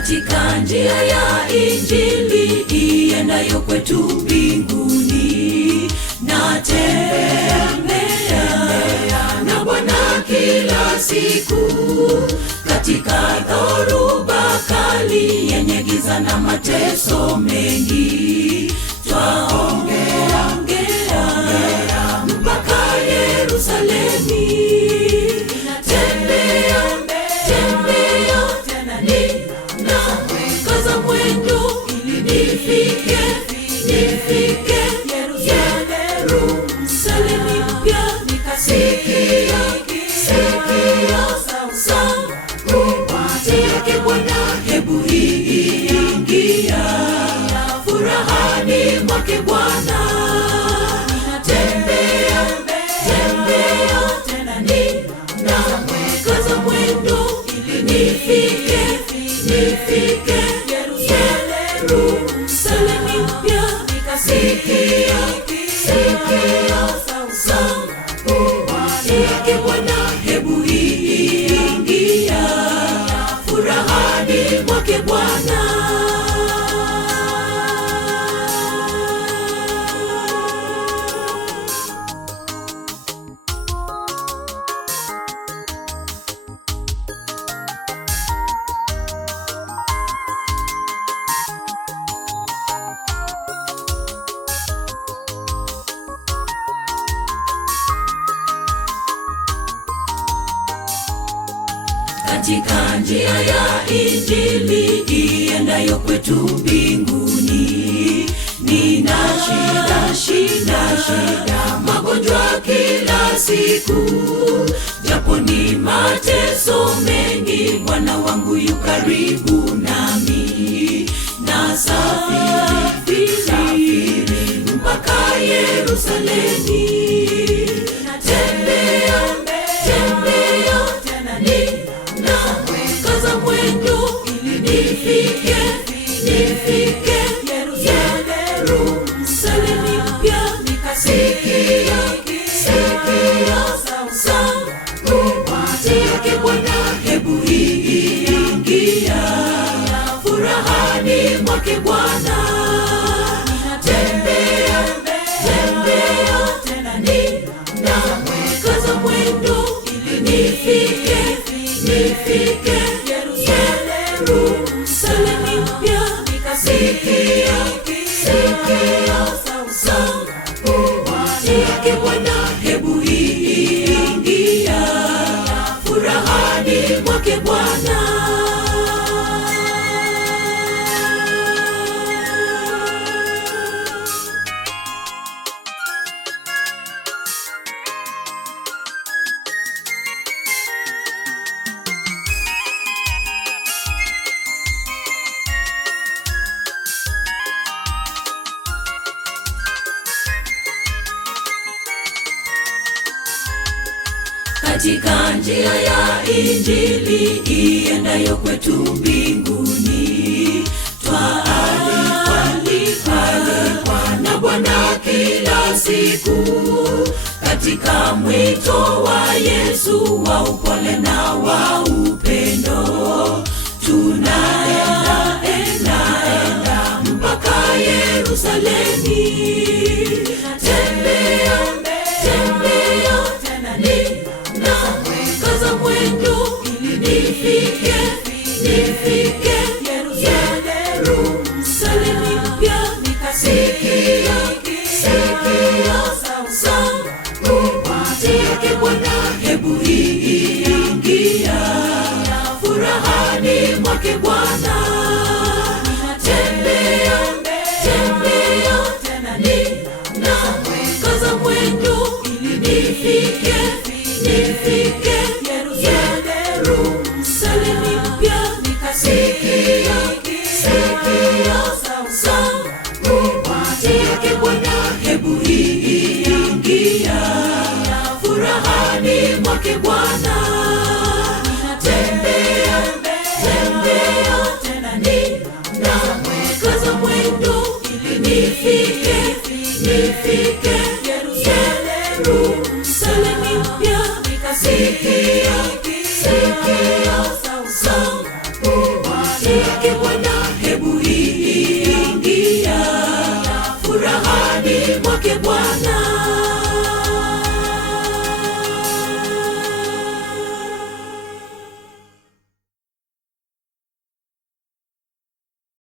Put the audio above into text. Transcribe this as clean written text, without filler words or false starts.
katika njia ya Injili iendayo kwetu mbinguni. Natembea na Bwana kila siku katika dhoruba kali yenye giza na mateso mengi. Twaongea mpaka Yerusalemu. Tembea tena kaza mwendo ili nifike Yerusalemu mpya. Nikasikia sauti yake Bwana, hebu ingia furahani mwake Bwana. Tembea tena kaza mwendo ili nifike Yerusalemu mpya. Nikasikia sauti yake Bwana, hebu ingia furahani mwake Bwana. Katika njia ya Injili iendayo kwetu mbinguni. Nina shida magonjwa kila siku, japo ni mateso mengi, Bwana wangu yu karibu nami. Nasafiri mpaka Yerusalemu. Tembea tena kaza mwendo ili nifike Yerusalemu mpya. Nikasikia sauti yake Bwana, hebu ingia furahani mwake Bwana. Tembea tena kaza mwendo ili nifike Yerusalemu mpya. Nikasikia sauti yake Bwana, hebu ingia furahani mwake Bwana. Katika njia ya Injili iendayo kwetu mbinguni. Twaalikwa na Bwana kila siku katika mwito wa Yesu wa upole na wa upendo. Tunaenda mpaka Yerusalemu. Tembea tena kaza mwendo ili nifike Yerusalemu mpya. Nikasikia sauti yake Bwana, hebu ingia furahani mwake Bwana. Tembea tena kaza mwendo ili nifike Yerusalemu mpya. Nikasikia sauti yake Bwana, hebu ingia furahani mwake Bwana. Tembea tena kaza mwendo ili nifike Yerusalemu mpya. Nikasikia sauti yake Bwana.